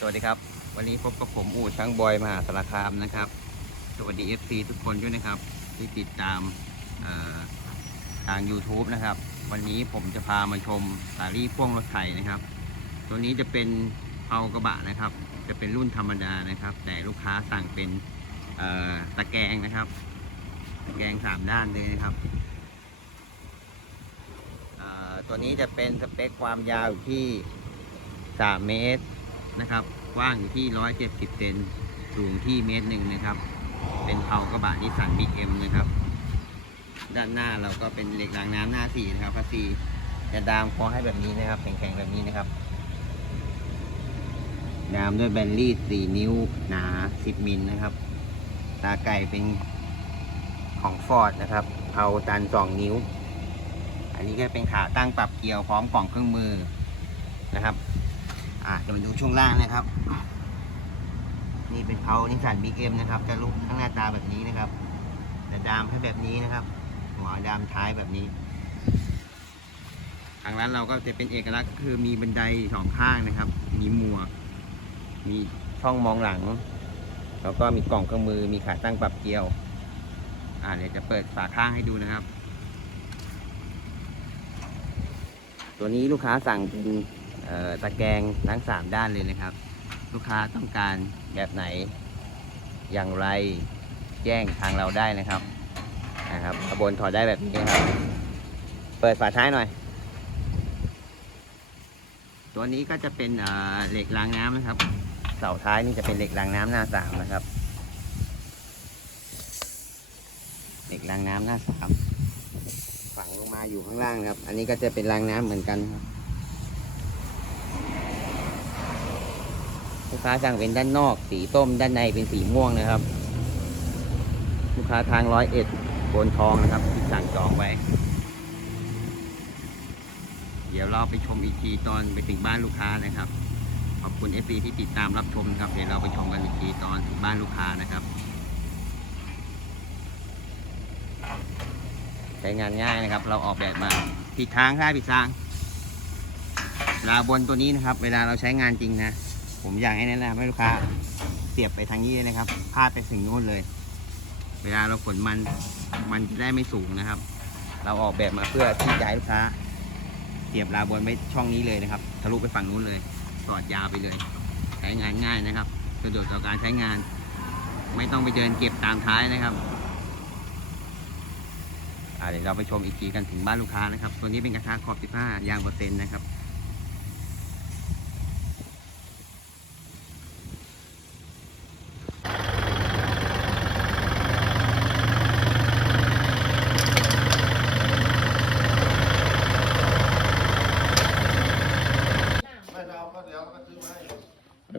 สวัสดีครับ วันนี้พบกับผมอู่ช่างบอยมหาสารคามนะครับ สวัสดี FC ทุกคนด้วยนะครับ ที่ติดตามทาง YouTube นะครับ วันนี้ผมจะพามาชมสาลี่พ่วงรถไถนะครับ ตัวนี้จะเป็นเอากระบะนะครับ จะเป็นรุ่นธรรมดานะครับ แต่ลูกค้าสั่งเป็นตะแกรงนะครับ ตะแกรงสามด้านเลยนะครับตัวนี้จะเป็นสเปคความยาวที่ 3 เมตร นะครับ กว้างอยู่ที่ 170 เซน สูงที่เมตรหนึ่งนะครับ เป็นเผากระบะนิสสันบิ๊กเอ็มนะครับ ด้านหน้าเราก็เป็นเหล็กรางน้ำหน้าสีนะครับพัสีจะดามคอให้แบบนี้นะครับ แข็งๆแบบนี้นะครับ ดามด้วยแบนลี่ 4 นิ้วหนา 10 มิลนะครับ ตาไก่เป็นของฟอร์ดนะครับเผาตัน 2 นิ้ว อันนี้ก็เป็นขาตั้งปรับเกียวพร้อมกล่องเครื่องมือนะครับ อะจะมาดูช่วงล่างนะครับ นี่เป็นเพานิสสันบิ๊กเอ็มนะครับจะรูปข้างหน้าตาแบบนี้นะครับแต่ดามให้แบบนี้นะครับ หัวดามท้ายแบบนี้ ทางร้านเราก็จะเป็นเอกลักษณ์คือมีบันไดสองข้างนะครับ มีหมวก มีช่องมองหลัง แล้วก็มีกล่องเครื่องมือ มีขาตั้งปรับเกียว อ่าเดี๋ยวจะเปิดฝาข้างให้ดูนะครับ ตัวนี้ลูกค้าสั่งเป็น ตะแกรงทั้งสามด้านเลยนะครับ ลูกค้าต้องการแบบไหนอย่างไรแจ้งทางเราได้นะครับนะครับกระบวนถอดได้แบบนี้ครับ เปิดฝาท้ายหน่อย ตัวนี้ก็จะเป็นเเหล็กรางน้ำนะครับ เสาท้ายนี่จะเป็นเหล็กรางน้ำหน้าสามนะครับเหล็กรางน้ำหน้าสามฝังลงมาอยู่ข้างล่างครับ อันนี้ก็จะเป็นรางน้ำเหมือนกันครับ ลูกค้าสั่งเป็นด้านนอก สีส้มด้านในเป็นสีม่วงนะครับ ลูกค้าทางร้อยเอ็ดโบนทองนะครับที่สั่งจองไว้ เดี๋ยวเราไปชมอีกทีตอนไปถึงบ้านลูกค้านะครับ ขอบคุณเอฟีที่ติดตามรับชมครับเดี๋ยวเราไปชมกันอีกทีตอนถึงบ้านลูกค้านะครับ ใช้งานง่ายนะครับ เราออกแบบมาผิดทางค่ผิดทางราบนตัวนี้นะครับ เวลาเราใช้งานจริงนะ ผมอยากให้แนะนำให้ลูกค้าเสียบไปทางนี้นะครับพาดไปถึงนู้นเลย เวลาเราขนมันมันจะได้ไม่สูงนะครับ เราออกแบบมาเพื่อที่จะให้ลูกค้าเสียบราวบนไว้ช่องนี้เลยนะครับทะลุไปฝั่งนู้นเลยสอดยาวไปเลย ใช้งานง่ายนะครับสะดวกต่อการใช้งาน ไม่ต้องไปเดินเก็บตามท้ายนะครับเดี๋ยวเราไปชมอีกทีกันถึงบ้านลูกค้านะครับ ตัวนี้เป็นกระทะขอบ 15 ยางเปอร์เซ็นต์นะครับ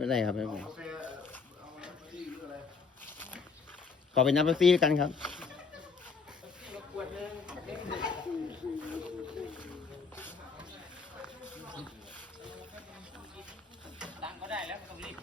ได้ครับไม่เป็ขอเป็นน้ำเป๊ปซี่ด้วยกันครับ ตังก็ได้แล้วต้งรีบ